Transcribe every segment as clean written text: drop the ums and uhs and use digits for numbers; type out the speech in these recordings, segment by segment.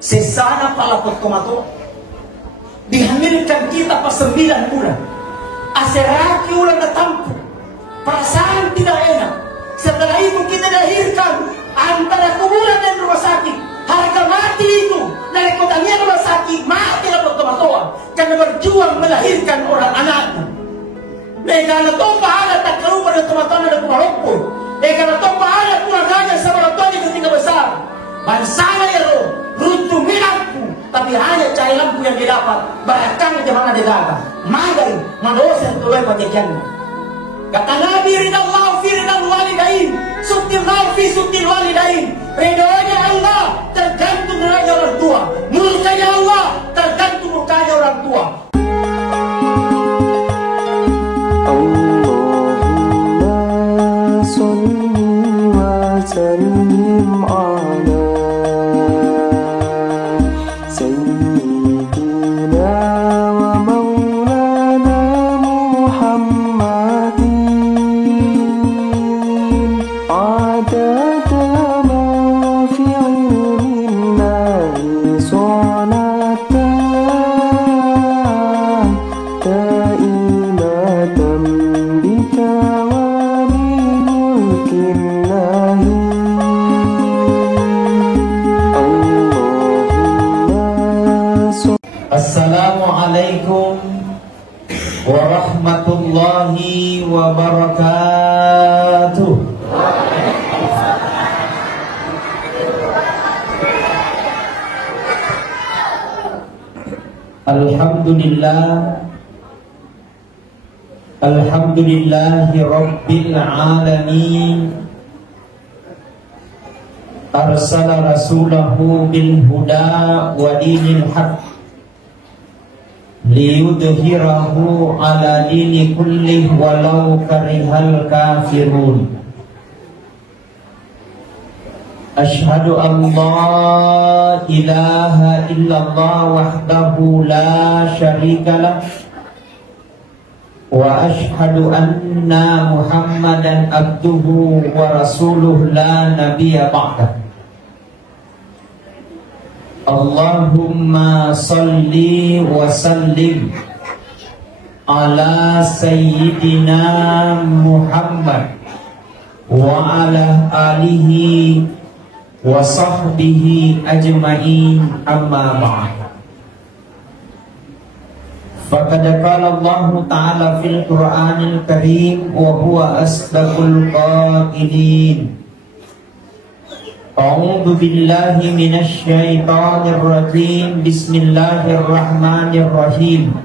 Sesana palapot kumato. Dihamilkan kita pas 9 bulan. Aseraki ulang natampu. Perasaan tidak enak. Setelah itu kita dilahirkan antara kuburan dan rumah sakit. Harga mati itu dari kotanya rumah sakit mati lah bertoa-toa karena berjuang melahirkan orang anaknya. Negara topa ada tak keluar dari tomat-tomat dan kumalopur. Negara topa ada keluarganya sama orang tua ketika besar. Bansana ya roh, runtuh minatku, tapi hanya cahaya lampu yang didapat. Bahkan jangan ada dagang. Magai, manusia tulai pakekan. Kata Nabi ridallahu fi ridal walidain, sutillahu fi sutil walidain. Ridhonya Allah tergantung ridhonya orang tua. Murkanya Allah tergantung murkanya orang tua. Allahumma salli wa sallim ala sayyidina wa maulana Muhammadin adada ma fi ilmillahi salatan daimatan bidawami mulkillahi. Assalamualaikum warahmatullahi wabarakatuh. Alhamdulillahi rabbil alamin. Arsala rasulahu bil huda wa dinil haq liyudhhirahu ala dini kullih walau karihal kafirun. Ashhadu an la ilaha illallah wahdahu la syarikalah wa ashhadu anna Muhammadan abduhu wa rasuluh la nabiyya ba'dah. Allahumma salli wa sallim ala sayyidina Muhammad wa ala alihi wa sahbihi ajma'in, amma ba'd. Faqad qala Allah ta'ala fil Qur'anil Karim wa huwa asdaqul qailin. A'udzu billahi minasy syaithanir rajim. Bismillahirrahmanirrahim.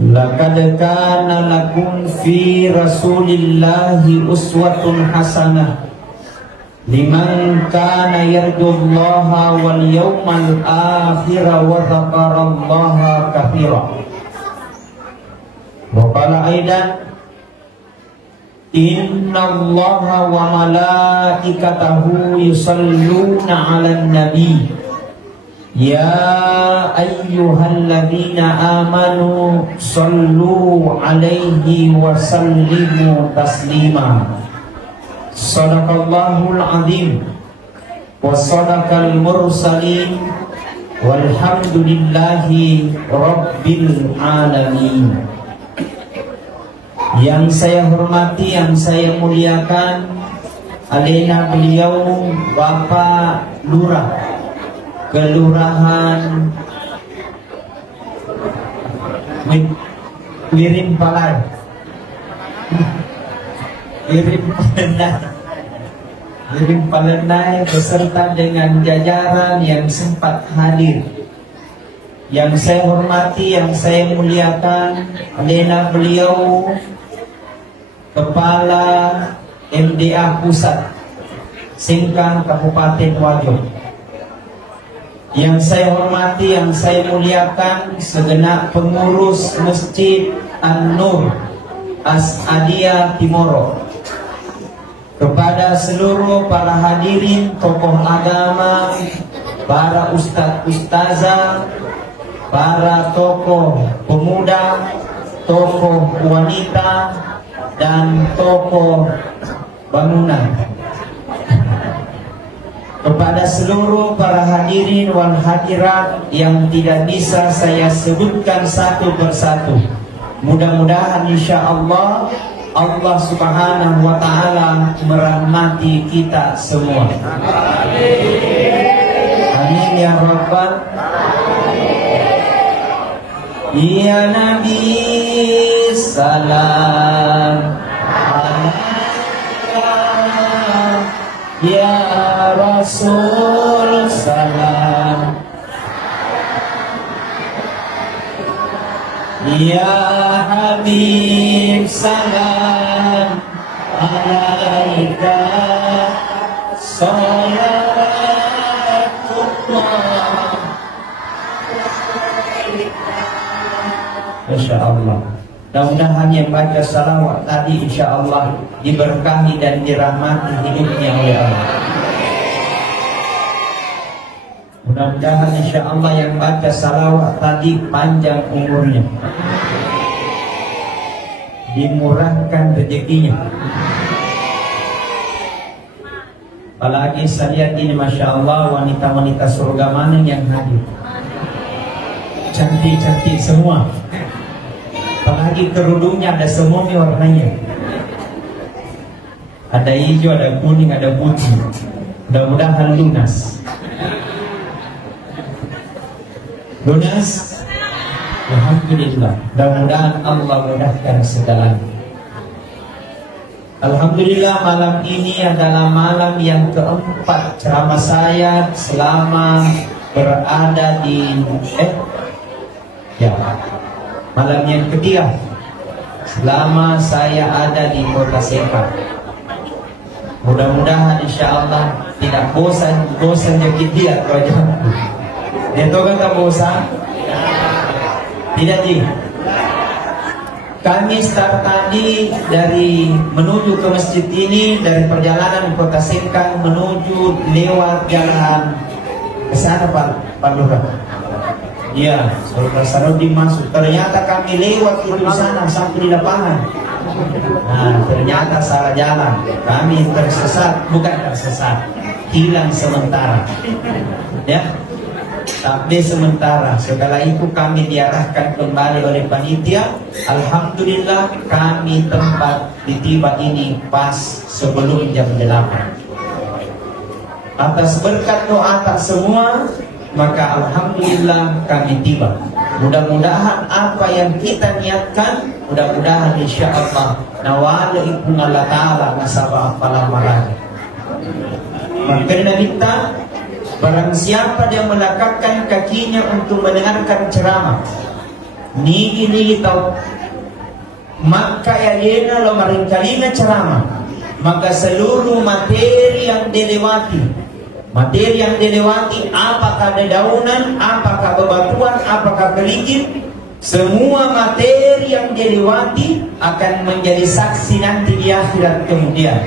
Laqad kana lakum fi Rasulillahi uswatun hasanah liman kana yarjullaha wal yawmal akhir wa dzakarallaha katsira. Wa qala aidan innallaha wa malaikatahu yusalluna 'alan nabi ya ayyuhalladzina amanu sallu 'alaihi wa sallimu taslima. Shadaqallahul azim wa sadaqal mursalin walhamdulillahi rabbil alamin. Yang saya hormati, yang saya muliakan, alena beliau Bapak Lurah Kelurahan Wirim Palai, Wirim Palenai beserta dengan jajaran yang sempat hadir. Yang saya hormati, yang saya muliakan, alena beliau Kepala MDA Pusat Singkang Kabupaten Wajo. Yang saya hormati, yang saya muliakan, segenap pengurus Masjid An-Nur As-Adia Timoro. Kepada seluruh para hadirin, tokoh agama, para ustaz-ustazah, para tokoh pemuda, tokoh wanita, dan tokoh bangunan. kepada seluruh para hadirin wal hadirat yang tidak bisa saya sebutkan satu persatu. Mudah-mudahan insya Allah Allah subhanahu wa ta'ala merahmati kita semua. Amin ya Rabbal. Ya Nabi salam alaika, ya Rasul salam, ya Habib salam alaika, salatullah. Insya Allah. Mudah-mudahan yang baca salawat tadi insya Allah diberkahi dan dirahmati hidupnya oleh Allah. Mudah-mudahan insya Allah yang baca salawat tadi panjang umurnya, dimurahkan rezekinya. Apalagi saya lihat ini masya Allah wanita-wanita surga mana yang hadir, cantik-cantik semua. Apalagi kerudungnya ada semua warnanya, ada hijau, ada kuning, ada putih. Mudah-mudahan lunas. Lunas. Alhamdulillah. Mudah-mudahan Allah mudahkan segalanya. Alhamdulillah, malam ini adalah malam yang keempat ceramah saya selama berada di malam yang ketiga selama saya ada di Kota Seka. Mudah-mudahan insya Allah tidak bosan jadi dia wajahku. Itu kata bosan? Tidak sih. Kami start tadi dari menuju ke masjid ini dari perjalanan Kota Seka menuju lewat jalan ke sana Pak Lurah. Iya, Saudara Sarodi masuk. Ternyata kami lewat itu sana sampai di lapangan. Nah, ternyata salah jalan. Kami tersesat, bukan tersesat, hilang sementara. Ya, tapi sementara. Setelah itu kami diarahkan kembali oleh panitia. Alhamdulillah kami tempat di tiba ini pas sebelum jam 8. Atas berkat doa tak semua, maka alhamdulillah kami tiba. Mudah-mudahan apa yang kita niatkan, mudah-mudahan insya Allah nawala ibn Allah ta'ala nasabah apalah marah. Maka minta barang siapa yang melangkahkan kakinya untuk mendengarkan ceramah ini tahu maka ya yena lo maringkalina ceramah, maka seluruh materi yang dilewati, apakah dedaunan, apakah bebatuan, apakah keligin, semua materi yang dilewati akan menjadi saksi nanti di akhirat kemudian.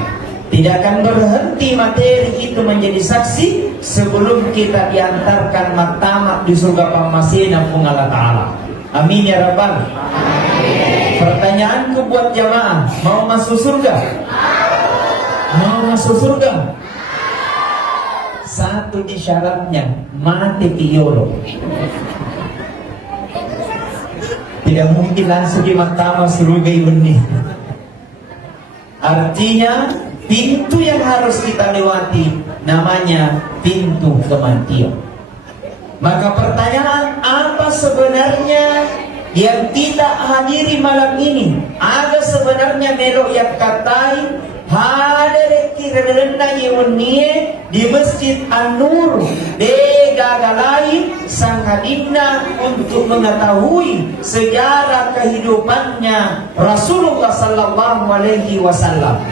Tidak akan berhenti materi itu menjadi saksi sebelum kita diantarkan maktamat di surga Pamasina pun Allah Ta'ala. Amin ya Rabbal. Pertanyaanku buat jamaah, mau masuk surga? Mau masuk surga? Satu di syaratnya, mati kiyolo. Tidak mungkin langsung di mahkamah surga ini. Artinya pintu yang harus kita lewati namanya pintu kematian. Maka pertanyaan, apa sebenarnya yang kita hadiri malam ini? Ada sebenarnya melok yang katai hadir kirana yunie di Masjid An-Nur de gagalai sang hadinna untuk mengetahui sejarah kehidupannya Rasulullah sallallahu alaihi wasallam.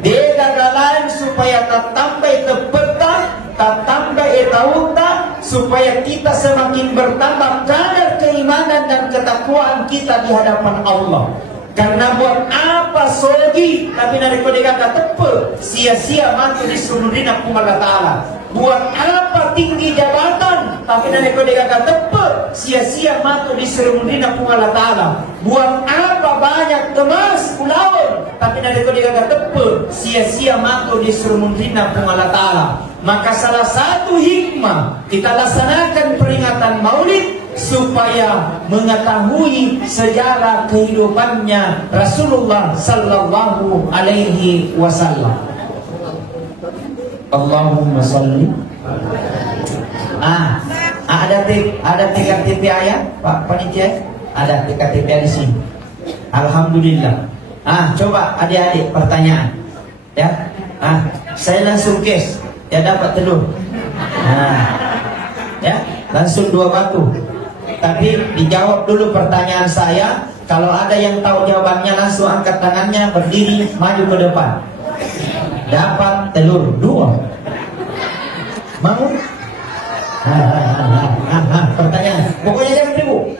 De gagalai supaya tambah tepeta, tambah etauta, supaya kita semakin bertambah kadar keimanan dan ketakwaan kita di hadapan Allah. Karena buat apa sogi tapi nari kode kata tepe sia-sia mantu disurudina Allah Ta'ala. Buat apa tinggi jabatan tapi nari kode kata tepe sia-sia mantu disurudina Allah Ta'ala. Buat apa banyak emas pulauan tapi nari kode kata tepe sia-sia mantu disurudina Allah Ta'ala. Maka salah satu hikmah kita laksanakan peringatan Maulid supaya mengetahui sejarah kehidupannya Rasulullah sallallahu alaihi wasallam. Allahumma shalli. Ada TKTP ayat Pak Panitia? Ada TKTP di sini. Alhamdulillah. Coba adik-adik pertanyaan. Ya. Saya langsung kes. Ya dapat telur. Ya, langsung 2 batu. Tapi dijawab dulu pertanyaan saya. Kalau ada yang tahu jawabannya langsung angkat tangannya, berdiri, maju ke depan. Dapat telur 2. Mau? Pertanyaan. Pokoknya jangan ribut.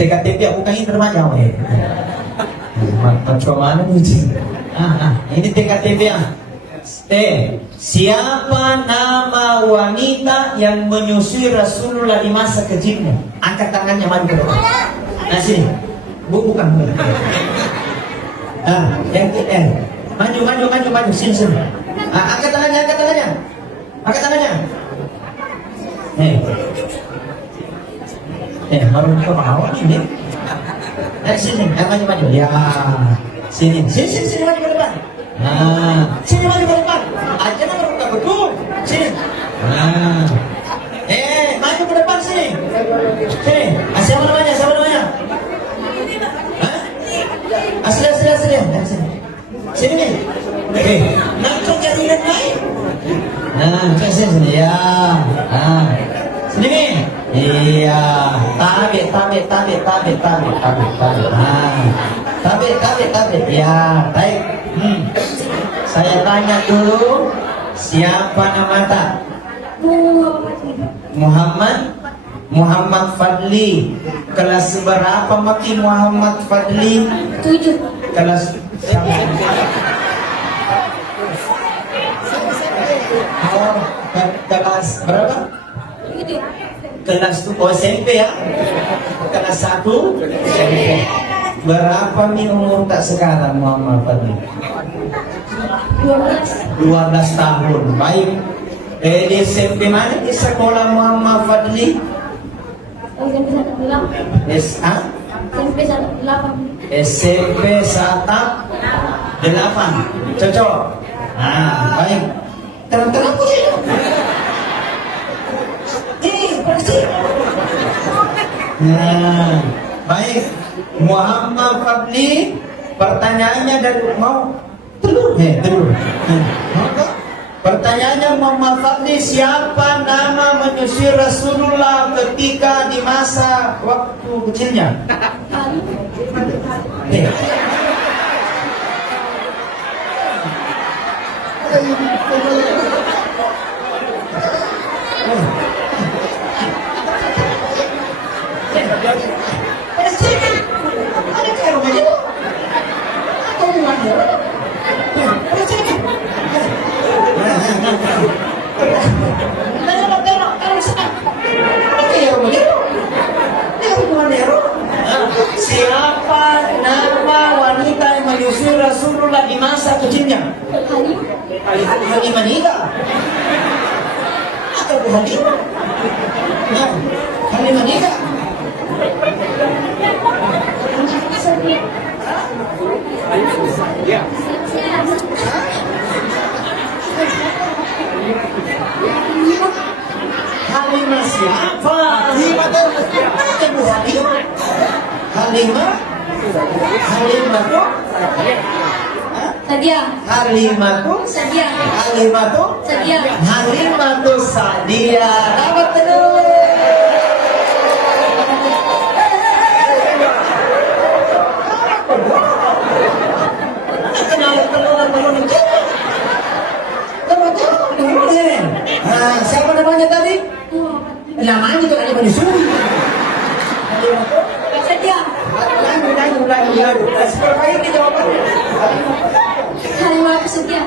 TKTP bukan ini remaja. Macam mana ni? Ini TKTP siapa nama wanita yang menyusui Rasulullah di masa kecilnya? Angkat tangannya, maju ke depan. Sini. Bukan. Yang maju. Sini. Angkat tangannya. Angkat tangannya. Baru ke bawah ini. Sini, maju. Ya. Sini maju ke depan. Sini maju ke depan. Aja nomor buka betul. Sini. Maju ke depan sini. Sini. Siapa namanya? Asli. Sini. Langsung jadi naik. Sini. Ya. Sini. Iya. Tabik. Tabik. Ya, baik. Saya tanya dulu, siapa nama tak? Muhammad Fadli. Kelas berapa maki Muhammad Fadli? 7. Kelas kelas berapa? 7. Kelas SMP ya? Kelas 1 SMP. Berapa nih umur tak sekarang Muhammad Fadli? 12 tahun. Baik. Di SMP mana di sekolah Muhammad Fadli? SMP 18. SMP 18. Cocok. Baik. Terang-terang puji. Baik. Muhammad Fadli, pertanyaannya dari mau telur. Pertanyaannya Muhammad Fadli, siapa nama menyusui Rasulullah ketika di masa waktu kecilnya? Siapa nama wanita yang menyusui Rasulullah di masa kecilnya? Halimah nikah atau Bu Halimah? Halimah nikah. Halimah siapa? Halimah tuh Bu Halimah. Halimah tuh Sadia. Halimah tuh Sadia. Halimah tuh Sadia. Halimah tuh Sadia. Dapat telur. Siapa namanya tadi? Namanya itu hanya menyusui. Sadia. Seperti jawabannya. Halimah Sadia.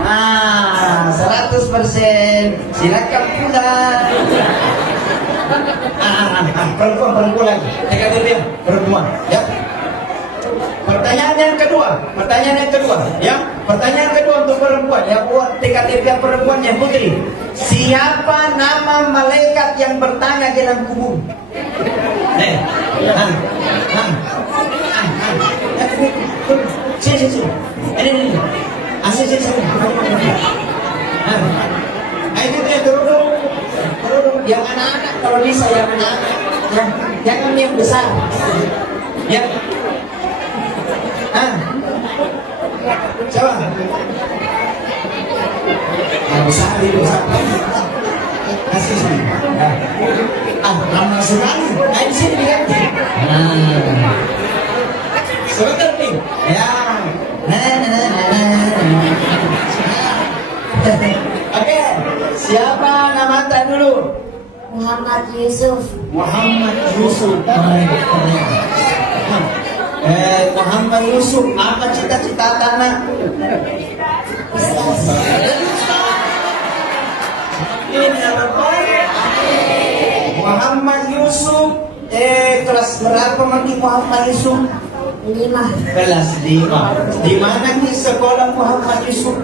100%. Silakan pulang. Perempuan lagi. TKTP perempuan. Ya. Pertanyaan yang kedua, ya. Pertanyaan kedua untuk perempuan, ya buat TKTP yang perempuannya putri. Siapa nama malaikat yang bertanya di dalam kubur? Sini. Ini. Sini. Ini dia turun. Yang anak-anak kalau bisa yang anak-anak, ya. Jangan yang besar. Ya. Coba. Besar. Kasih sini. Lama sekali. Di sini diganti. Sebentar nih. Ya. Oke. Siapa nama anda dulu? Muhammad Yusuf. Muhammad Yusuf. Muhammad Yusuf, apa cita-cita anak? Muhammad Yusuf, kelas berapa nanti Muhammad Yusuf? 5. Kelas 5. Di mana di sekolah Muhammad Yusuf?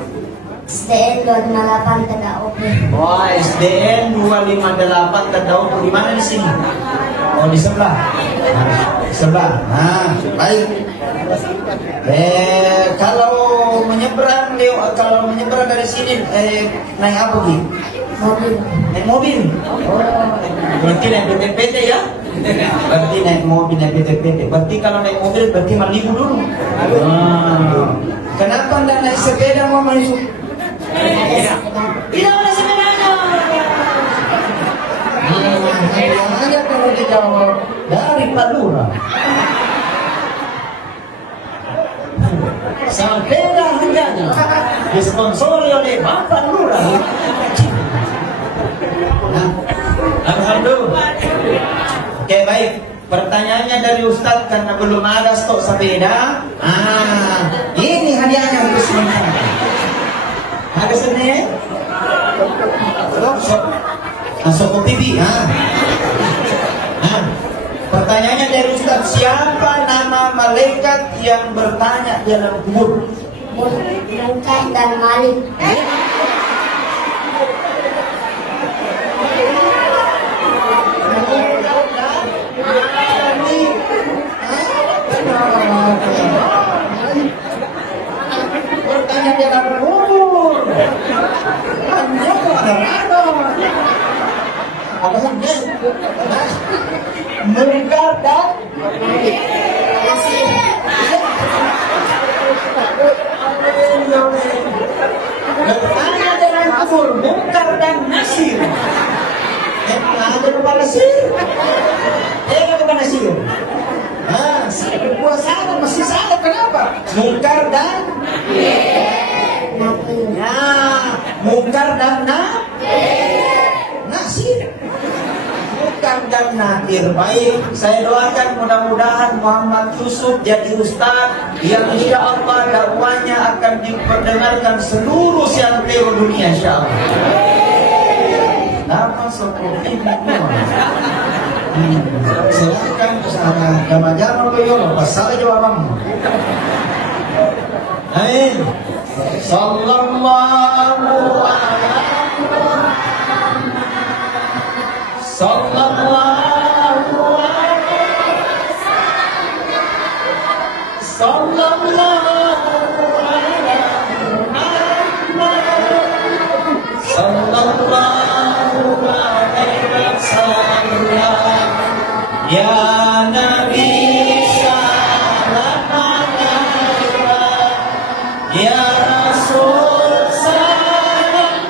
SDN 258 Tadao. Oh, SDN 258 Tadao. Di mana di sini? Oh, di sebelah. Sebelah. Nah, baik. Kalau menyeberang dari sini naik apa Ki? Mobil. Naik mobil. Oh, berarti naik PT-PT ya? Berarti naik mobil, naik PT-PT. Berarti kalau naik mobil berarti malibu dulu. Kenapa anda naik sepeda Mama Yusuf? Tidak ada sepedanya. Hanya kalau dijawab dari Palura. Sepeda harganya disponsori oleh Bapak Lurah. Alhamdulillah. Oke, baik. Pertanyaannya dari Ustadz karena belum ada stok sepeda. Ini hadiahnya untuk sementara. Ada sini? Masuk TV. Pertanyaannya dari Ustadz, siapa nama malaikat yang bertanya dalam kubur? Munkar dan Malik. Bertanya dalam kubur. Hanya ada Munkar dan bertanya dalam kubur, Munkar dan Nasir. Ada lupa Nasir. Lupa Nasir. Puasa masih sama, kenapa? Munkar dan Munkar dan Nasir. Munkar dan Nakir. Baik, saya doakan mudah-mudahan Muhammad Yusuf jadi ustaz yang insya Allah dakwanya akan diperdengarkan seluruh seantero dunia insya Allah. Nama seperti ini. Silakan sana jama-jama beliau pasal jawabanmu. Amin. Sallallahu alaihi Sallallahu alaihi Ya Nabi salam alaika, Ya Rasul salam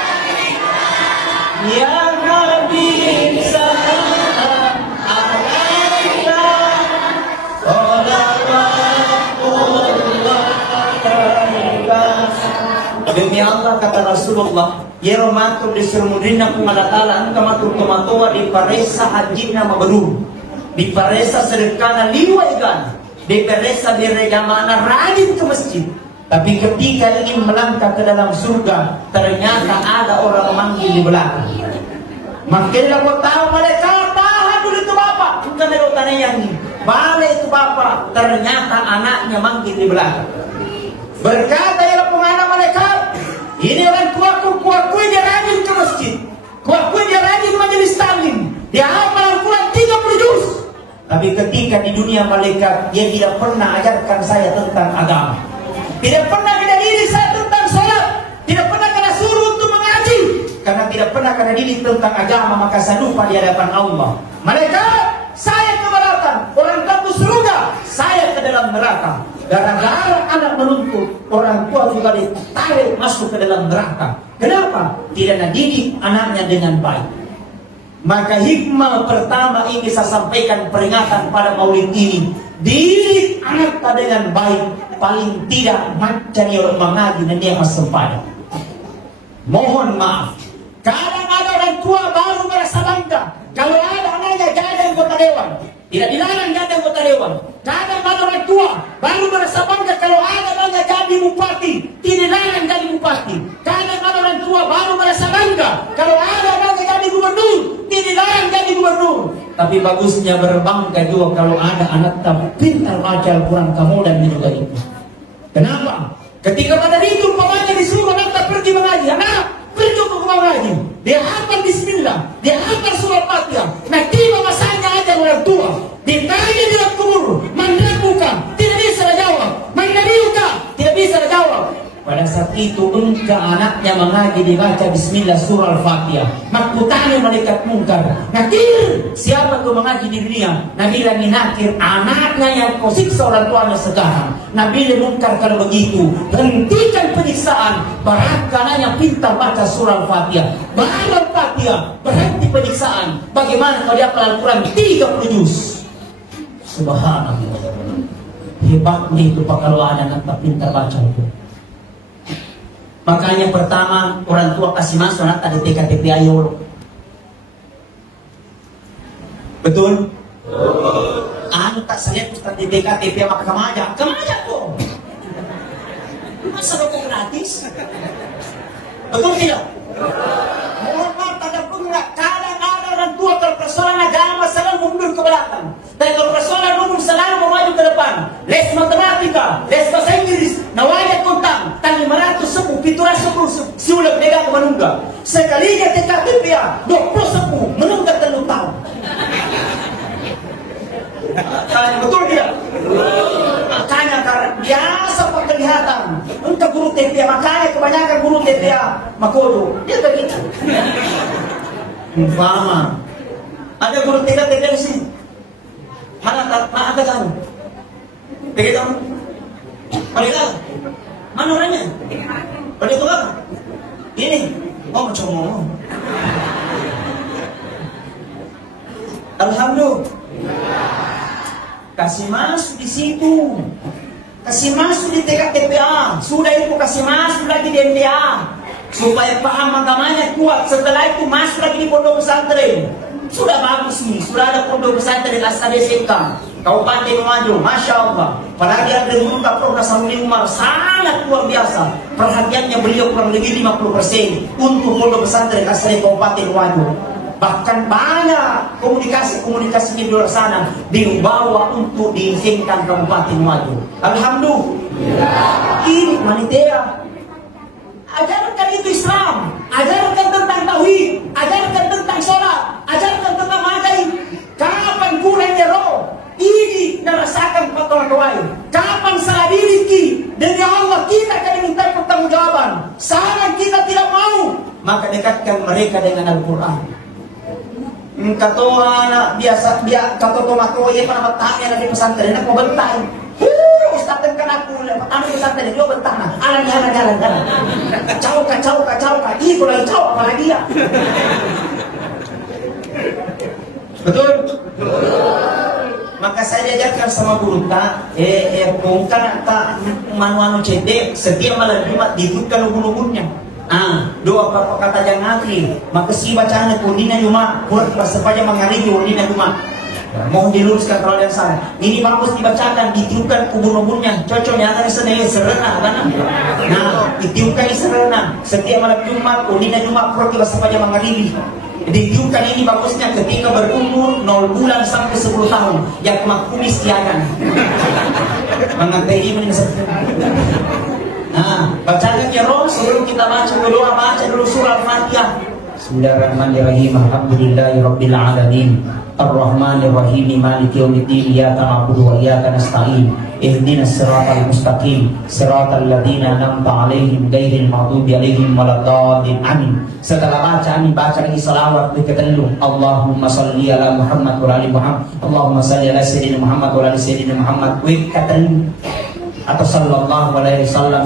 alaika, Ya Habib salam alaika, Salawatullah alaika. Demi Allah, kata Rasulullah, Yero matur disermudina kumalatala angka matur tomatoa di paresa hajina mabaru di paresa sedekana liwa ikan di paresa diregamana rajin ke masjid. Tapi ketika ingin melangkah ke dalam surga, ternyata ada orang memanggil di belakang. Makin aku tahu mereka tahan dulu itu bapak bukan dari utara yang ini. balik itu bapak, ternyata anaknya manggil di belakang. Berkata ya penganak malaikat, ini orang tuaku, kuakui dia rajin ke masjid, kuakui dia rajin majelis taklim, dia hafal Al-Quran 30 juz. Tapi ketika di dunia malaikat, dia tidak pernah ajarkan saya tentang agama, tidak pernah mendidik saya tentang salat, tidak pernah kena suruh untuk mengaji, karena tidak pernah kena didik tentang agama, maka saya lupa di hadapan Allah. Malaikat, saya ke belakang, orang kampus surga, saya ke dalam neraka. Gara-gara anak menuntut, orang tua juga ditarik masuk ke dalam neraka. Kenapa? Tidak didik anaknya dengan baik. Maka hikmah pertama ini saya sampaikan peringatan pada maulid ini. Didik anak dengan baik, paling tidak macam orang mengaji dan dia masuk pada. Mohon maaf, kadang ada orang tua baru merasa bangga kalau ada anaknya jadi anggota dewan. Tidak dilarang jadi anggota dewan. Kadang ada orang tua baru merasa bangga kalau ada anaknya jadi bupati. Tidak dilarang jadi bupati. Kadang ada orang tua baru merasa bangga kalau ada anaknya jadi gubernur. Tidak dilarang jadi gubernur. Tapi bagusnya berbangga juga kalau ada anak pintar baca Al-Quran kamu dan juga itu. Kenapa? Ketika pada itu umpamanya disuruh anak pergi mengaji, anak pergi ke rumah mengaji, dia hafal Bismillah, dia hafal surah Fatihah. Nah tiba masanya aja orang tua, ditanya dia kubur, mana buka, tidak bisa jawab, mana diuka, tidak bisa jawab. Pada saat itu engkau anaknya mengaji dibaca Bismillah surah Al-Fatihah. Maka tanya malaikat mungkar, nakir, siapa kau mengaji di dunia? Nabi lagi nakir, anaknya yang kau siksa orang tuanya sekarang. Nabi mungkar kalau begitu, hentikan penyiksaan. Berat karena pintar baca surah Al-Fatihah. Baca Al-Fatihah, berhenti penyiksaan. Bagaimana kalau dia Al-Quran 30 juz? Subhanallah. Hebatnya itu pak kalau ada anak pintar baca itu. Makanya pertama orang tua kasih masuk anak ada TKTP ayo. Betul? Anu tak saya ustaz di TKTP maka kemaja kok. Masa rokok gratis? Betul tidak? Mohon maaf tanda pengguna. Kadang ada orang tua kalau persoalan agama selalu mundur ke belakang. Dan kalau persoalan umum selalu maju ke depan. Les matematika, les bahasa Inggris, nawajat kontang, tan 500 sepuh, pitulah sepuh, siulah nega ke manungga. Sekalinya TKTP ya, 20 sepuh, menungga telur tahun. Betul tidak? Makanya karena biasa penglihatan, engkau guru TPA, makanya kebanyakan guru TPA makodo, dia begitu. Umpama ada guru TPA di sini. Mana ada kamu? Begitu? Mereka mana orangnya? Begitu apa? Ini, oh macam ngomong. Alhamdulillah. Kasih masuk di situ, kasih masuk di TKTPA, sudah itu kasih masuk lagi di MDA, supaya paham agamanya kuat. Setelah itu masuk lagi di pondok pesantren. Sudah bagus nih, sudah ada pondok pesantren Asal SMK, Kabupaten Lumajang, Masya Allah. Apalagi ada muka Prof. Nasaruddin Umar, sangat luar biasa. Perhatiannya beliau kurang lebih 50% untuk pondok pesantren Asal Kabupaten Lumajang. Bahkan banyak komunikasi di luar sana dibawa untuk diizinkan Kabupaten Lumajang. Alhamdulillah. Ini panitia. Ajarkan itu Islam, ajarkan tentang tauhid, ajarkan tentang sholat, ajarkan tentang maghrib. Kapan kurangnya roh ini merasakan kotoran doain? Kapan salah diri ki? Demi Allah kita akan minta pertanggungjawaban. Salah kita tidak mau, maka dekatkan mereka dengan Al-Quran. Kata anak biasa dia kata tomato ya pada betahnya lagi pesantren aku bentai. Ustaz kan aku lepas anu pesantren dia bentah. Jalan. Kacau. Ih lagi kacau apalagi ya. Betul? Maka saya diajarkan sama guru tak bongkar tak manu CD setiap malam Jumat dibuatkan ubun-ubunnya. Doa apa kata jangan ngantri, maka si bacaan itu nina cuma buat supaya mengarigi nina cuma. Mohon diluruskan kalau ada yang salah. Ini bagus dibacakan, ditiupkan ubun-ubunnya. Cocoknya akan seneng serena kan? Nah, ditiupkan serena. Setiap malam Jumat, unina Jumat pro tiba sampai jam maghribi. Ditiupkan ini bagusnya ketika berumur 0 bulan sampai 10 tahun. Yang kumis tiakan. Mengantai ini Nah, bacakan ya roh sebelum kita baca berdoa, baca dulu surah Al-Fatihah. Bismillahirrahmanirrahim. Alhamdulillahirabbil alamin. Ar-Rahmanir-Rahim. Maliki yaumiddin. Iyyaka na'budu wa iyyaka nasta'in. Ihdinas siratal mustaqim. Siratal ladzina an'amta 'alaihim ghairil maghdubi 'alaihim waladdallin. Amin. Setelah baca amin, baca lagi selawat berketelung. Allahumma shalli ala Muhammad wa ali Muhammad. Allahumma shalli ala sayyidina Muhammad wa ali sayyidina Muhammad. Berketelung. Atau sallallahu alaihi wasallam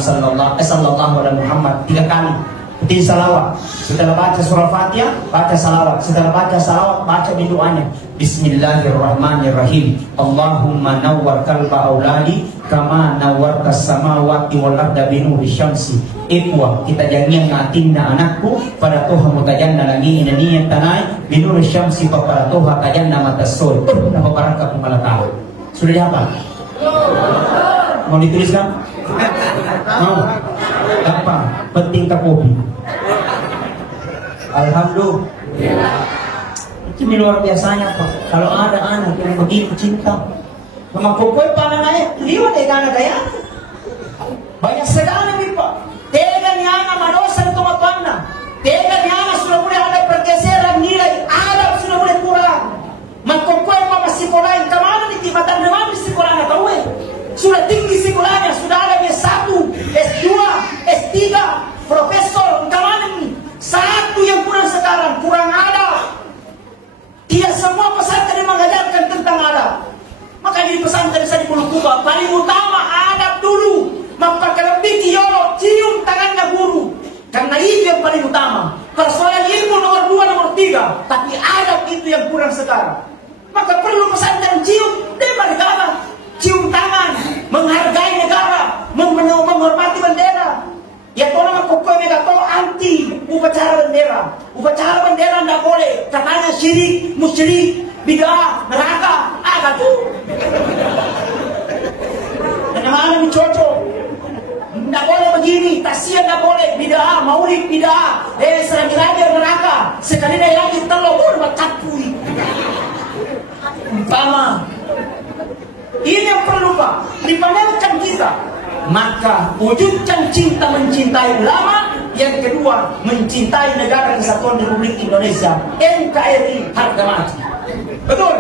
sallallahu alaihi Muhammad 3 kali. Ketik salawat. Setelah baca surah Fatihah, baca salawat. Setelah baca salawat, baca di doanya. Bismillahirrahmanirrahim. Allahumma nawwar qalba auladi kama nawwarta samawati wal arda bi nuri syamsi. Ikwa kita jangan ngatinna anakku pada Tuhan mutajanna lagi ini tanai bi nuri syamsi pada Tuhan tajanna matasol. Nama barakah kumala. Sudah dihafal? Mau dituliskan? Mau? Apa? Penting tak kopi? Alhamdulillah. Ini luar biasanya Pak. Kalau ada anak yang begitu cinta, memakukuy pananay, liwat karena kaya. Banyak sekali Pak. Tega ni anak madosa itu mapana. Tega ni anak sudah mulai ada pergeseran nilai adab sudah mulai kurang. Mengkukuy pa masikulan kemana di timatan naman masikulan atau sudah tinggi sekolahnya, sudah ada S1, S2, S3, profesor, kemana nih? Satu yang kurang sekarang, kurang adab. Tidak semua pesantren mengajarkan tentang adab. Maka di pesantren saya di Pulau Kuba, paling utama adab dulu. Maka lebih kiolo, cium tangannya guru. Karena itu yang paling utama. Persoalan ilmu nomor 2, nomor 3. Tapi adab itu yang kurang sekarang. Maka perlu pesantren cium, depan negara. Cium tangan, menghargai negara, menghormati bendera. Ya tolong aku mereka tahu anti upacara bendera. Upacara bendera tidak boleh, katanya syirik, musyrik, bid'ah, neraka, ada tuh. Dan mana cocok? Tidak boleh begini, tasya tidak boleh, bid'ah, maulid bid'ah, seragi raja neraka. Sekali dia lagi telur berkatui. Umpama. Ini yang perlu Pak, dipanelkan kita. Maka wujudkan cinta mencintai ulama. Yang kedua, mencintai negara Kesatuan Republik Indonesia, NKRI harga mati. Betul?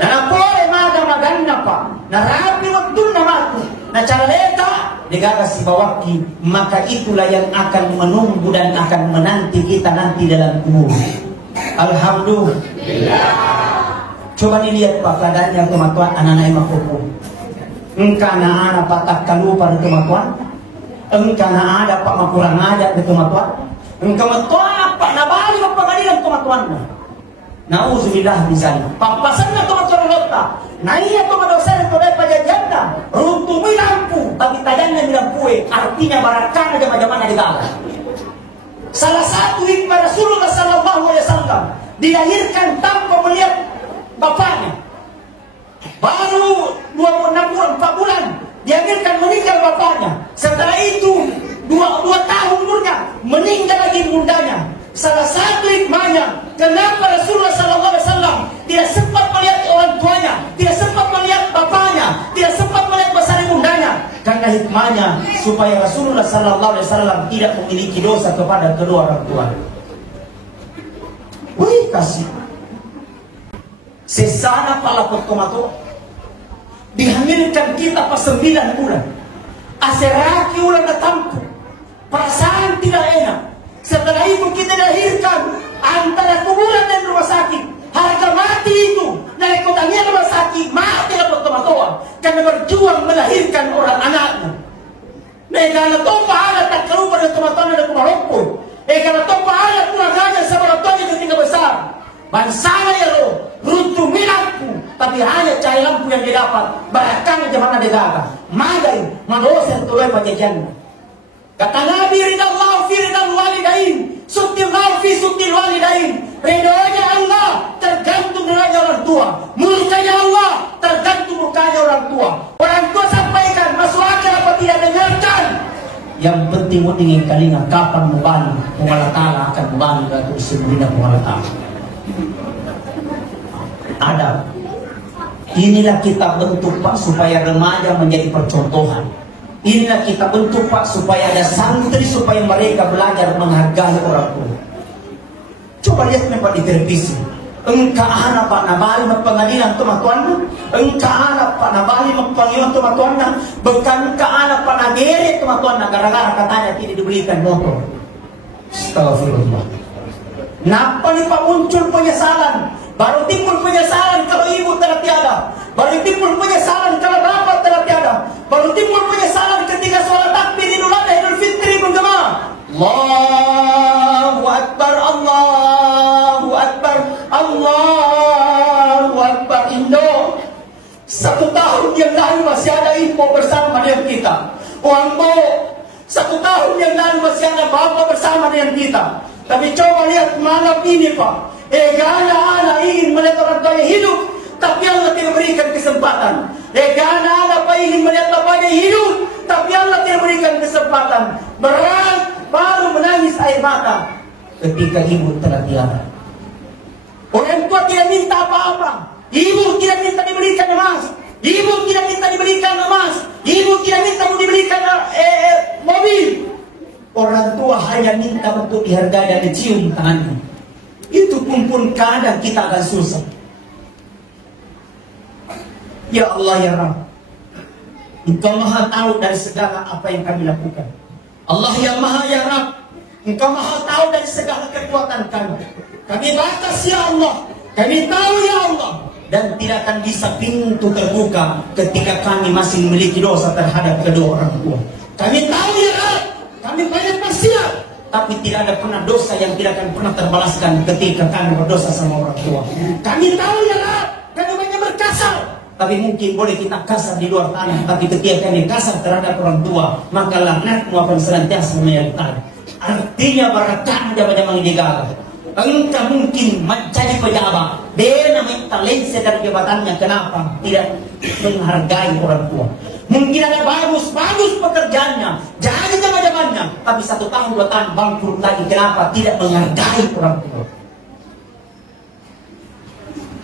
Dan boleh magana Pak. Na rapi waktu namatu. Na caraleta negara si bawaki. Maka itulah yang akan menunggu dan akan menanti kita nanti dalam kubur. Alhamdulillah. Coba dilihat Pak keadaannya kematuan anak-anak yang makuku. Engkau na ada Pak kalupa di kematuan. Engkau na ada Pak makurang ada di kematuan. Engkau matuan Pak nabali ke pengadilan kematuan. Nauzubillah misalnya. Papasan na kematuan lota. Na iya kematuan itu dari pajajanda. Runtumi lampu. Tapi tajannya milampue. Artinya barakana jama-jamana di dalam. Salah satu hikmah Rasulullah SAW dilahirkan tanpa melihat bapaknya. Baru 4 bulan diambilkan meninggal bapaknya. Setelah itu 2 tahun umurnya meninggal lagi bundanya. Salah satu hikmahnya kenapa Rasulullah SAW tidak sempat melihat orang tuanya, tidak sempat melihat bapaknya, tidak sempat melihat besar bundanya. Karena hikmahnya supaya Rasulullah SAW tidak memiliki dosa kepada kedua orang tua. Wih kasih. Sesana pala potkomato dihamilkan kita pas 9 bulan. Aseraki ulang natampu. Perasaan tidak enak. Setelah itu kita dilahirkan antara kuburan dan rumah sakit. Harga mati itu naik kotanya rumah sakit mati lah potkomatoa karena berjuang melahirkan orang anaknya. Negara topa ada tak keluar dari tomatoan dan kumaroko. Negara topa ada kurang aja sama orangnya ketika besar. Bansana ya lo, runtuh milampu, tapi hanya cahaya lampu yang didapat. Bahkan zaman negara, madai, manusia tulai pajajan. Kata Nabi ridallahu fi ridal walidain, sutil fi sutil walidain. Ridhonya Allah tergantung dengan orang tua. Murkanya Allah tergantung mukanya orang tua. Orang tua sampaikan, masuk akal apa tidak, dengarkan. Yang penting ingin kalinga kapan mubali, Allah Ta'ala akan mubali untuk semuanya Allah Ta'ala. Ada. Inilah kita bentuk Pak supaya remaja menjadi percontohan. Inilah kita bentuk Pak supaya ada santri, supaya mereka belajar menghargai orang tua. Coba lihat Pak di televisi. Engkau anak Pak nabali pengadilan teman-teman. Engkau anak Pak nabali pengadilan teman-teman. Bukan engkau anak Pak nagere teman-teman. Gara-gara katanya tidak diberikan motor. Astagfirullah. Kenapa nih Pak muncul penyesalan? Baru timbul penyesalan kalau ibu telah tiada. Baru timbul penyesalan kalau bapak telah tiada. Baru timbul penyesalan ketika sholat takbir Idul Adha, Idul Fitri berjamaah. Allahu Akbar, Allahu Akbar, Allahu Akbar. Indo 1 tahun yang lalu masih ada ibu bersama dengan kita. Wambo 1 tahun yang lalu masih ada bapak bersama dengan kita. Tapi coba lihat malam ini Pak. Anak ingin melihat orang tuanya hidup, tapi Allah tidak berikan kesempatan. Anak ingin melihat bapaknya hidup, tapi Allah tidak berikan kesempatan. Berat baru menangis air mata ketika ibu telah tiada. Orang tua tidak minta apa-apa. Ibu tidak minta diberikan emas. Ibu tidak minta diberikan emas. Ibu tidak minta diberikan mobil. Orang tua hanya minta untuk dihargai dan dicium tangannya. Itu pun kadang kita akan susah. Ya Allah ya Rabb, Engkau maha tahu dari segala apa yang kami lakukan. Allah yang maha ya Rabb, Engkau maha tahu dari segala kekuatan kami. Kami batas ya Allah, kami tahu ya Allah. Dan tidak akan bisa pintu terbuka ketika kami masih memiliki dosa terhadap kedua orang tua. Kami tahu ya Rabb, kami banyak maksiat, tapi tidak ada pernah dosa yang tidak akan pernah terbalaskan ketika kami berdosa sama orang tua. Kami tahu ya Rabb, kami banyak berkasar, tapi mungkin boleh kita kasar di luar tanah, tapi ketika kami kasar terhadap orang tua, maka laknatmu akan senantiasa menyertai. Artinya barakah jabat-jabat digagal. Engkau mungkin menjadi pejabat, dia minta lensa dari jabatannya. Kenapa? Tidak menghargai orang tua. Mungkin ada bagus pekerjaannya, jadi jabat-jabatnya, tapi 1 tahun 2 tahun bangkrut lagi. Kenapa? Tidak menghargai orang tua.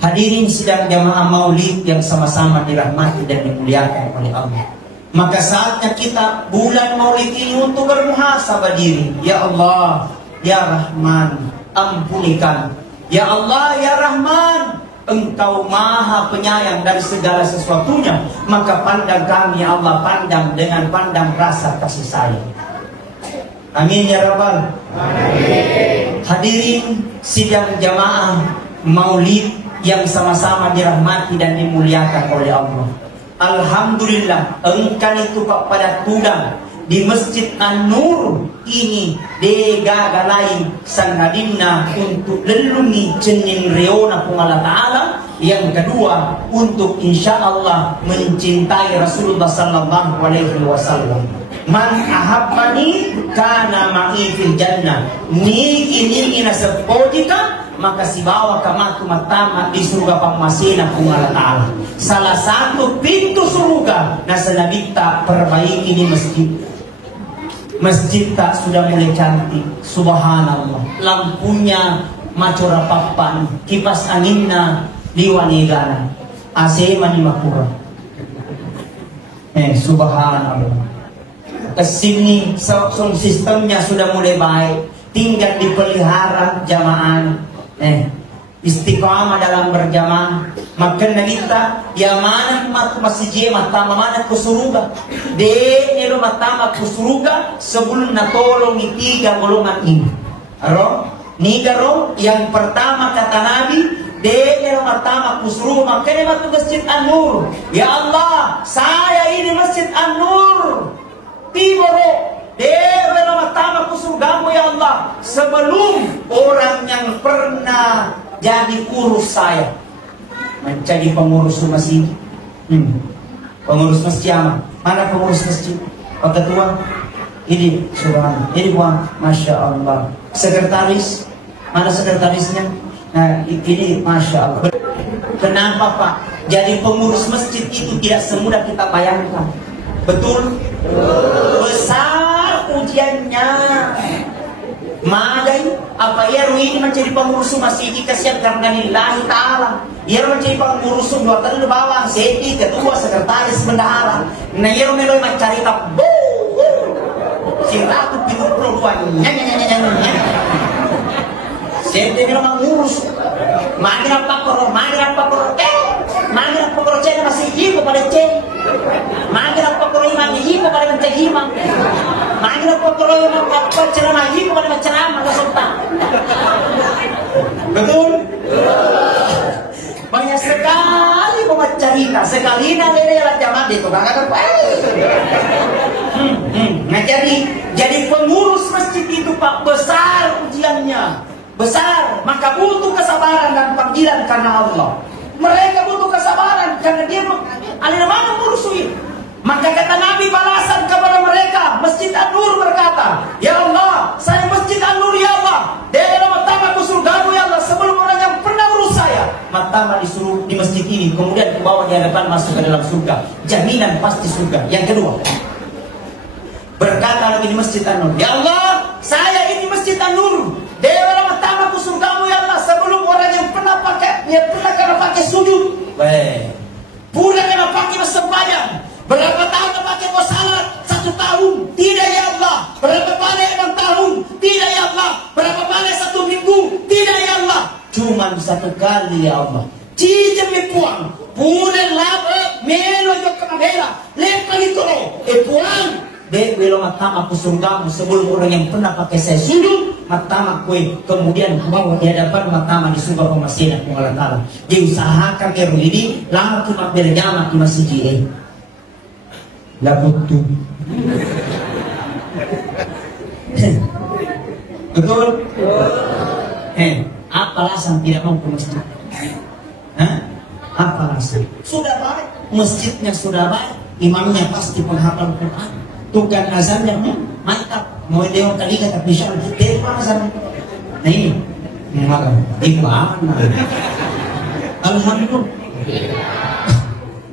Hadirin sidang jamaah maulid yang sama-sama dirahmati dan dimuliakan oleh Allah. Maka saatnya kita bulan maulid ini untuk bermuhasabah diri. Ya Allah, ya Rahman, ampunikan. Ya Allah, ya Rahman, Engkau maha penyayang dari segala sesuatunya. Maka pandang kami ya Allah, pandang dengan pandang rasa kasih sayang. Amin ya Rabbal. Amin. Hadirin sidang jamaah maulid yang sama-sama dirahmati dan dimuliakan oleh Allah. Alhamdulillah, engkau itu pada tudang di Masjid An-Nur ini degagalai sangadimna untuk lelungi cening reona Allah Ta'ala. Yang kedua, untuk insya Allah mencintai Rasulullah Sallallahu Alaihi Wasallam. Man ahabbani kana ma'i fil jannah. Ni ini ina sepojika maka si bawa kamatu matama di surga pamasina kung Allah Ta'ala. Salah satu pintu surga na sanabita perbaiki di masjid. Masjid tak sudah mulai cantik, subhanallah. Lampunya macora papan, kipas anginna liwanigana, AC manimakura. Subhanallah. Kesini sound sistemnya sudah mulai baik, tinggal dipelihara jamaah. Istiqamah dalam berjamaah. Maka kita ya mana masih jema tama mana ke surga. Nero matama ke surga sebelum natolong 3 golongan ini. Aro, nigaro yang pertama kata Nabi, nero matama ke surga makanya masuk Masjid An-Nur. Ya Allah, saya ini Masjid An-Nur. Tiboro nero matama ke surgamu ya Allah sebelum orang yang pernah jadi urus saya menjadi pengurus masjid. Pengurus masjid mana pengurus masjid? Pak Ketua ini subhanallah, ini buang, masya Allah. Sekretaris mana sekretarisnya? Nah ini masya Allah. Kenapa Pak? Jadi pengurus masjid itu tidak semudah kita bayangkan. Betul? Besar ujiannya. Madai apa ia ini menjadi pengurus masjid kasihan karena lillahi ta'ala. Ia menjadi pengurus dua tahun bawah, seti, ketua, sekretaris, bendahara. Nah ia meloi mencari tak si ratu pintu perempuan seti dia mengurus. Mangira apa cek masih hidup pada cek. Mangira apa imam hidup pada mencek imam. Mangira apa ceramah hidup pada ceramah kesultan. Betul? Banyak sekali pemacarita, sekali lele lah jamaah itu kan apa? Nah jadi pengurus masjid itu Pak besar ujiannya. Besar, maka butuh kesabaran dan panggilan karena Allah. Mereka butuh kesabaran karena dia alina mana murusuin. Maka kata Nabi balasan kepada mereka, Masjid An-Nur berkata, ya Allah, saya Masjid An-Nur ya Allah. Dia pertama ke surgamu ya Allah sebelum orang yang pernah urus saya. Pertama disuruh di masjid ini, kemudian kebawa di hadapan masuk ke dalam surga. Jaminan pasti surga. Yang kedua, berkata lagi di Masjid An-Nur, ya Allah, saya ini Masjid An-Nur. Dia orang pertama ke surgamu ya Allah sebelum orang yang pernah pakai sujud. Pernah kena pakai sembahyang. Berapa tahun pakai salat? 1 tahun. Tidak ya Allah. Berapa kali 6 tahun? Tidak ya Allah. Berapa kali 1 minggu? Tidak ya Allah. Cuma 1 kali ya Allah. Cijem puang. Pune lava melo yo kamera. Lepa itu puang. Dia belum matama ke surgamu sebelum orang yang pernah pakai saya sujud matama kue kemudian bawa di hadapan matama di surga pemasinan Allah Ta'ala. Dia usahakan keru ini lalu cuma berjamaah di masjid lah butuh. Betul? Apa alasan tidak mau ke masjid? Apa alasan? Sudah baik, masjidnya sudah baik, imamnya pasti penghafal Quran. Tukang azannya mantap, mau dewa kali kata bisa kita azan. Nah ini, malam di mana? Alhamdulillah.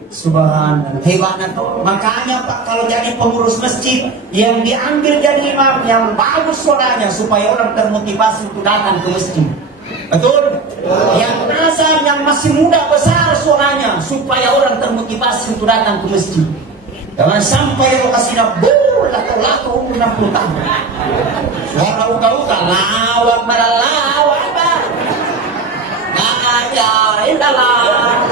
Subhanallah, hebatnya tuh. Makanya Pak kalau jadi pengurus masjid yang diambil jadi imam yang bagus suaranya supaya orang termotivasi untuk datang ke masjid. Betul? Yang azan yang masih muda besar suaranya supaya orang termotivasi untuk datang ke masjid. Jangan sampai lokasi nak laku 60 tahun. Suara uka-uka lawak lawak apa? Ngajar indalah.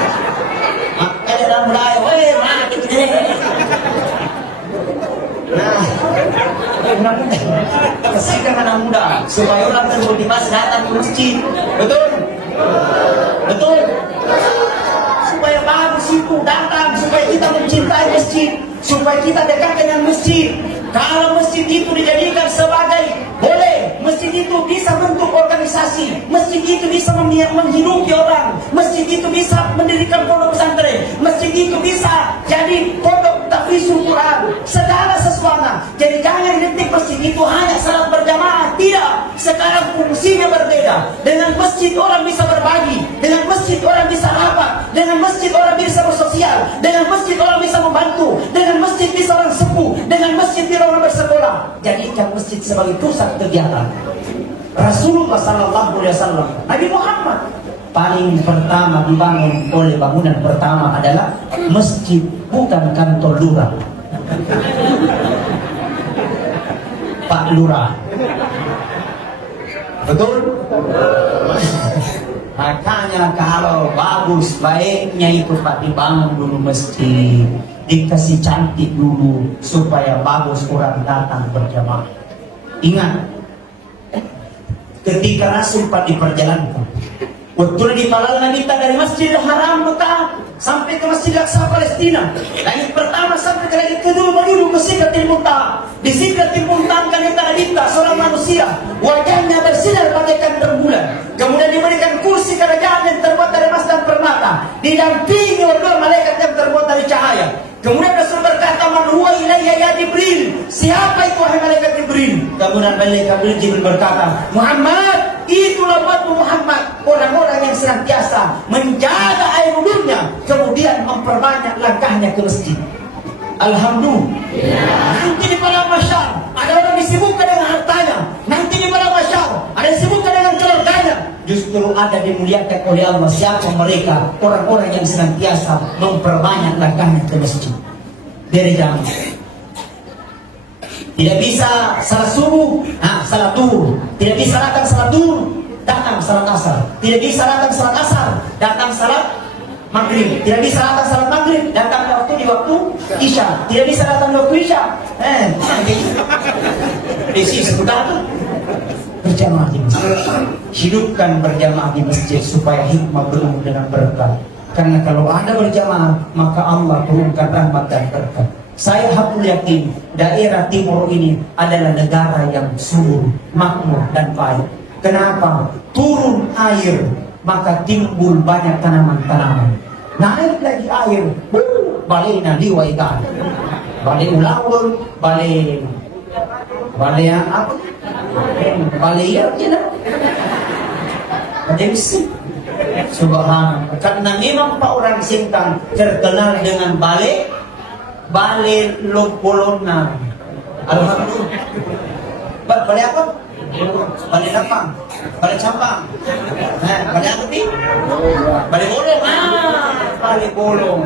Maka dia mulai, weh mana gitu deh. Nah, kasihkan anak muda supaya orang termotivasi datang ke masjid. Betul? Betul? Supaya bagus itu datang, supaya kita mencintai masjid, supaya kita dekat dengan masjid. Kalau masjid itu dijadikan sebagai boleh, masjid itu bisa bentuk organisasi, masjid itu bisa menghidupi orang, masjid itu bisa mendirikan pondok pesantren, masjid itu bisa jadi pondok tahfidzul Quran, segala sesuatu. Jadi jangan detik masjid itu hanya salat berjamaah, tidak. Sekarang fungsinya berbeda. Dengan masjid orang bisa berbagi, dengan masjid orang bisa rapat, dengan masjid orang bisa bersosial, dengan masjid orang bisa membantu, dengan masjid bisa orang sepuh, dengan masjid orang bersekolah. Jadikan masjid sebagai pusat kegiatan. Rasulullah Sallallahu Alaihi Wasallam, Nabi Muhammad paling pertama dibangun oleh bangunan pertama adalah masjid, bukan kantor lurah. Pak Lurah. Betul? Makanya kalau bagus baiknya itu Pak dibangun dulu masjid, dikasih cantik dulu supaya bagus orang datang berjamaah. Ingat, ketika Rasul Pak diperjalankan, waktu dipalalkan kita dari Masjidil Haram Mekah sampai ke Masjid Aqsa Palestina, langit pertama sampai ke langit kedua menuju ke Sidratil Muntaha. Di Sidratil Muntaha kan kita seorang manusia, wajahnya bersinar bagaikan rembulan. Kemudian diberikan kursi kerajaan yang terbuat dari emas dan permata, didampingi oleh 2 malaikat yang terbuat dari cahaya. Kemudian Rasul berkata, "Man huwa ilayya ya Jibril?" Siapa itu wahai malaikat Jibril? Kemudian malaikat Jibril berkata, "Muhammad, itulah umat Muhammad, orang-orang yang senantiasa menjaga air wudhunya, kemudian memperbanyak langkahnya ke masjid. Alhamdulillah. Nanti di padang mahsyar ada orang disibukkan dengan hartanya, nanti di padang mahsyar ada yang disibukkan dengan keluarganya. Justru ada dimuliakan oleh Allah. Siapa mereka? Orang-orang yang senantiasa memperbanyak langkahnya ke masjid. Dari jamaah. Tidak bisa salat subuh, salat duhur. Tidak bisa datang salat duhur, datang salat asar. Tidak bisa datang salat asar, datang salat maghrib. Tidak bisa datang salat maghrib, datang di waktu isya. Tidak bisa datang di waktu isya. Isi sudah tuh berjamaah di masjid. Hidupkan berjamaah di masjid supaya hikmah berumur dengan berkah. Karena kalau Anda berjamaah, maka Allah turunkan rahmat dan berkah. Saya hakul yakin daerah timur ini adalah negara yang subur, makmur dan baik. Kenapa? Turun air, maka timbul banyak tanaman-tanaman. Naik lagi air, balai naliwai kan, balai ulawul, balai yang apa? Balai yang besi. Subhanallah. Karena memang Pak orang Sintang terkenal dengan balai Lopolona. Alhamdulillah. Balai apa? Balai lapang, balai campang. Balai apa sih? Balai bolong. Balai bolong.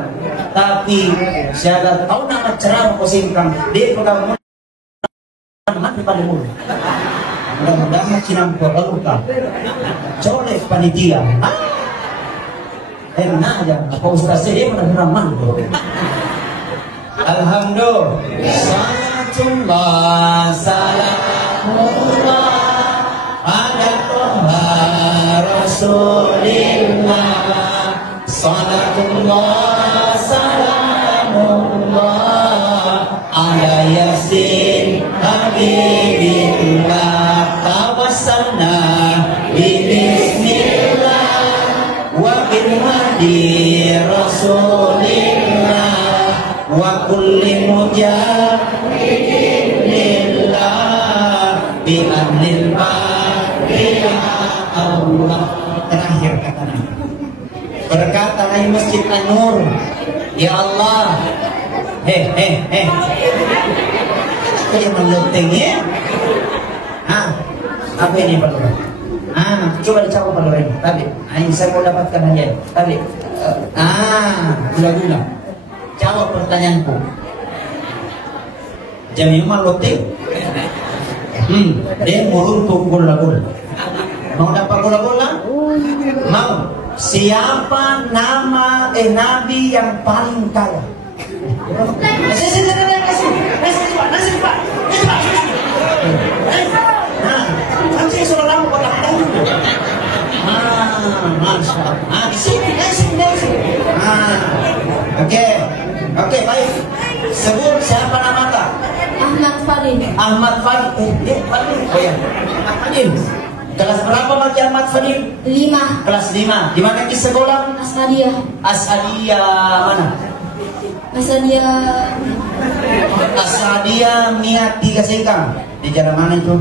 Tapi saya tahu nama ceramah Pak Sintang. Dia pegang mati balai bolong. Mudah-mudahan cinampu luka. Colek panitia. Enak aja. Pak Ustaz dia benar-benar mandu. Alhamdulillah. Salatullah, salamullah ala Toha Rasulillah. Salatullah, salamullah ala Yasin Habibillah. Tawassalna bismillah wa bil hadi Rasulillah wa kulli mujahidin lillah bi amril ya Allah. Terakhir katanya, berkata dari Masjid An-Nur, ya Allah, kayak melutengnya. Apa ini Pak Lurah? Coba dicapai Pak Lurah ini. Tadi, ini saya mau dapatkan aja. Tadi, gula-gula. Jawab pertanyaanku. Jami maloteng. Dia meruntuh gula-gula. Mau dapat gula-gula? Mau. Siapa nama Nabi yang paling kaya? Nasi Pak. Saya sudah lama kotak tahu. Masya Allah. Di sini. Oke, baik. Sebut siapa nama Kak? Ahmad Fadil. Oh ya. Ahmad Fadil. Kelas berapa Maki Ahmad Fadil? 5. Kelas 5. Di mana di sekolah? Asadiyah mana? Asadiyah Niat 3 Sengkang. Di jalan mana itu?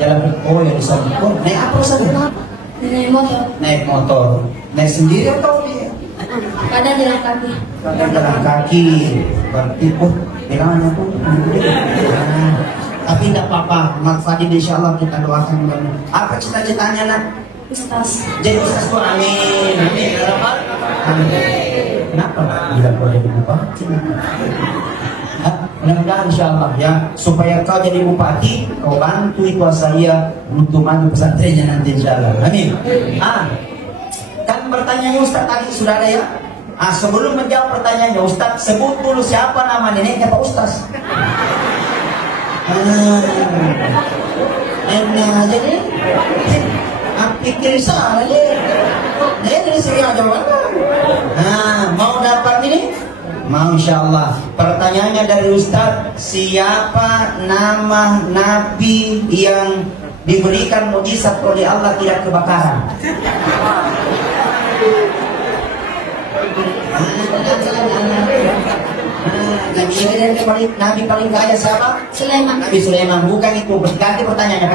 Jalan ya di sana. Oh, naik apa sana? Naik motor. Naik sendiri atau dia? Kadang jalan kaki. Jalan kaki. Berarti bilangnya tuh. Tapi tidak apa-apa. Mak Fadil insyaallah kita doakan. Apa cita-citanya nak? Ustaz. Jadi Ustaz tuh amin. Amin. Kenapa? Bilang kalau jadi bupati. Mudah-mudahan insyaallah ya, supaya kau jadi bupati, kau bantu itu saya untuk maju pesantrennya nanti insyaallah. Amin. Kan pertanyaannya Ustaz tadi sudah ada ya. Sebelum menjawab pertanyaannya Ustaz, sebut dulu siapa nama neneknya Pak Ustaz. Enak aja nih. Pikir salah nih. Dia dari sini aja mana? Mau dapat ini? Mau insyaallah. Pertanyaannya dari Ustaz, siapa nama Nabi yang diberikan mukjizat oleh Allah tidak kebakaran? Nabi paling kaya siapa? Sulaiman. Nabi Sulaiman. Bukan itu. Ganti pertanyaannya.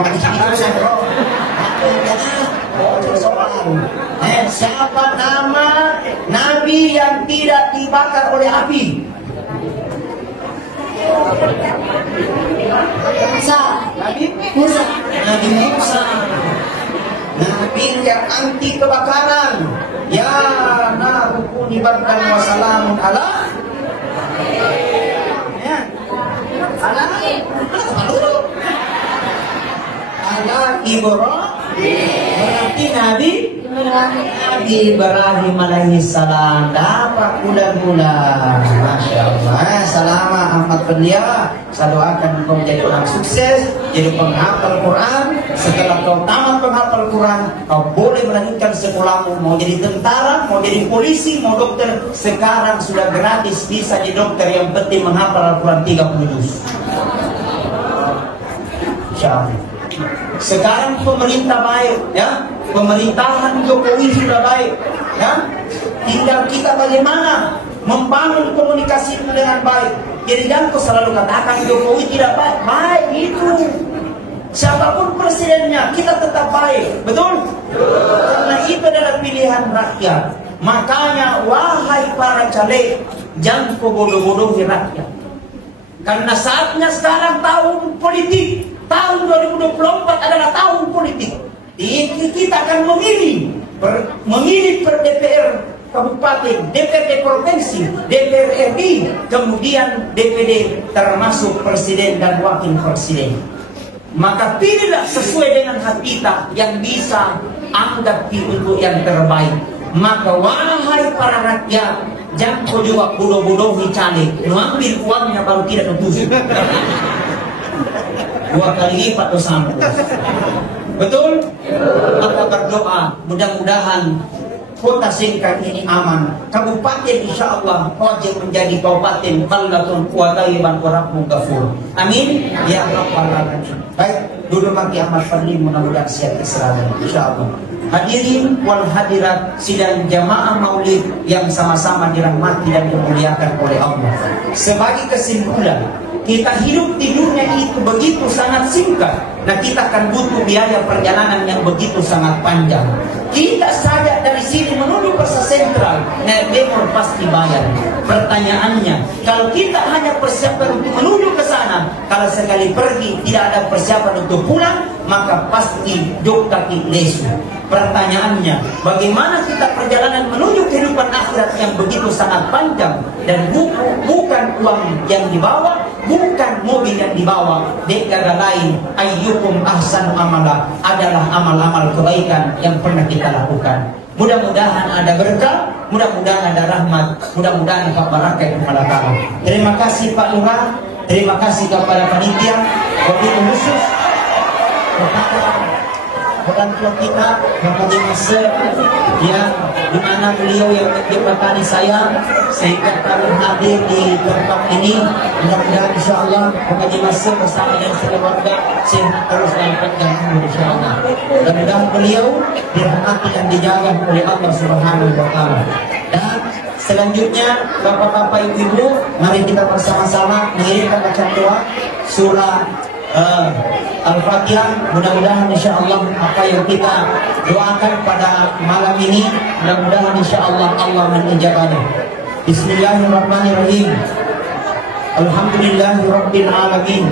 nabi yang tidak dibakar oleh api? Musa. Nabi Musa. Nabi Musa. Nabi yang anti kebakaran. Ya narukuni bardan wa salamun ala. Ya. Ala Ibrahim. Berarti Nabi Ibrahim alaihi salam dapat bulan-bulan. Masya Allah. Selama amat belia, saya doakan kau menjadi orang sukses, jadi penghafal Quran. Setelah kau tamat penghafal Quran, kau boleh melanjutkan sekolahmu. Mau jadi tentara, mau jadi polisi, mau dokter. Sekarang sudah gratis bisa jadi dokter. Yang penting menghafal Al-Quran 30 juz. Insya Allah. Sekarang pemerintah baik, ya, pemerintahan Jokowi sudah baik, ya. Tinggal kita bagaimana membangun komunikasi itu dengan baik. Jadi jangan kau selalu katakan Jokowi tidak baik, baik itu. Siapapun presidennya, kita tetap baik, betul? Karena itu adalah pilihan rakyat. Makanya wahai para caleg, jangan kau bodoh-bodohi rakyat. Karena saatnya sekarang tahun politik. Tahun 2024 adalah tahun politik. Kita akan memilih per DPR kabupaten, DPRD provinsi, DPR RI, kemudian DPD termasuk presiden dan wakil presiden. Maka pilihlah sesuai dengan hati kita yang bisa anggap untuk yang terbaik. Maka wahai para rakyat, jangan kau juga bodoh-bodohi caleg, mengambil uangnya baru tidak tertusuk. 2 kali lipat dosamu. Betul? Maka berdoa, mudah-mudahan kota Singkang ini aman. Kabupaten insya Allah wajib menjadi kabupaten baldatun wa thayyiban wa rabbun ghafur. Amin ya rabbal alamin. Baik, duduk maki amal fadli, mudah-mudahan siap kesalahan insya Allah. Hadirin wal hadirat sidang jamaah maulid yang sama-sama dirahmati dan dimuliakan oleh Allah. Sebagai kesimpulan, kita hidup di dunia itu begitu sangat singkat. Nah, kita akan butuh biaya perjalanan yang begitu sangat panjang. Kita saja dari sini menuju Pasar Sentral, naik depot pasti bayar. Pertanyaannya, kalau kita hanya persiapan untuk menuju ke sana, kalau sekali pergi tidak ada persiapan untuk pulang, maka pasti jok kaki lesu. Pertanyaannya, bagaimana kita perjalanan menuju kehidupan akhirat yang begitu sangat panjang dan bukan uang yang dibawa, bukan mobil yang dibawa, dekada lain ayyukum ahsanu amala adalah amal-amal kebaikan yang pernah kita lakukan. Mudah-mudahan ada berkah, mudah-mudahan ada rahmat, mudah-mudahan barokah kepada kamu. Terima kasih Pak Lurah, terima kasih kepada panitia, wabil khusus kepada orang tua kita, Bapak Dimase, yang dimana beliau yang menjembatani saya sehingga kami hadir di tempat ini. Mudah-mudahan insya Allah Bapak Dimase bersama dengan keluarga sehat terus dan panjang umur insya Allah. Mudah-mudahan beliau dirahmati dan dijaga oleh Allah Subhanahu wa Ta'ala. Dan selanjutnya Bapak-bapak Ibu-ibu, mari kita bersama-sama mengirimkan bacaan doa surah Al-Fatihah. Mudah-mudahan insya Allah apa yang kita doakan pada malam ini, mudah-mudahan insya Allah Allah menijabahnya. Bismillahirrahmanirrahim. Alhamdulillahirabbil alamin.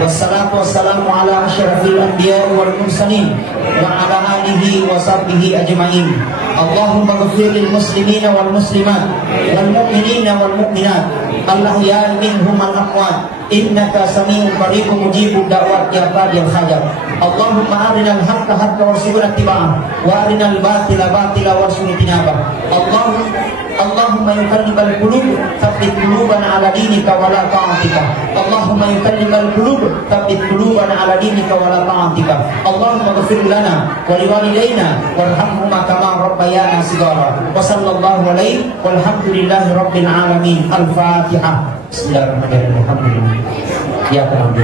Wassalatu wassalamu ala asyrafil anbiya wal mursalin wa ala alihi wa sahbihi ajma'in. Allahumma ghfir lil muslimina wal muslimat wal mu'minina wal mu'minat al-ahya'i minhum al amwat innaka sami'un qaribun mujibud da'wat ya qadil hajat. Allahumma arinal haqqa haqqa warzuqna ittiba'ah wa arinal batila batila warzuqna ijtinabah. Allahumma yuqallibal qulub tsabbit qulubana ala dinika wa la ta'atika. Allahumma yuqallibal qulub tsabbit qulubana ala dinika wa la ta'atika. Allahumma ighfir lana wa liwalidayna warhamhuma kama rabbayana shighara. Wa sallallahu alaihi walhamdulillahi rabbil alamin. Al-Fatihah. Bismillahirrahmanirrahim. Ya Allah.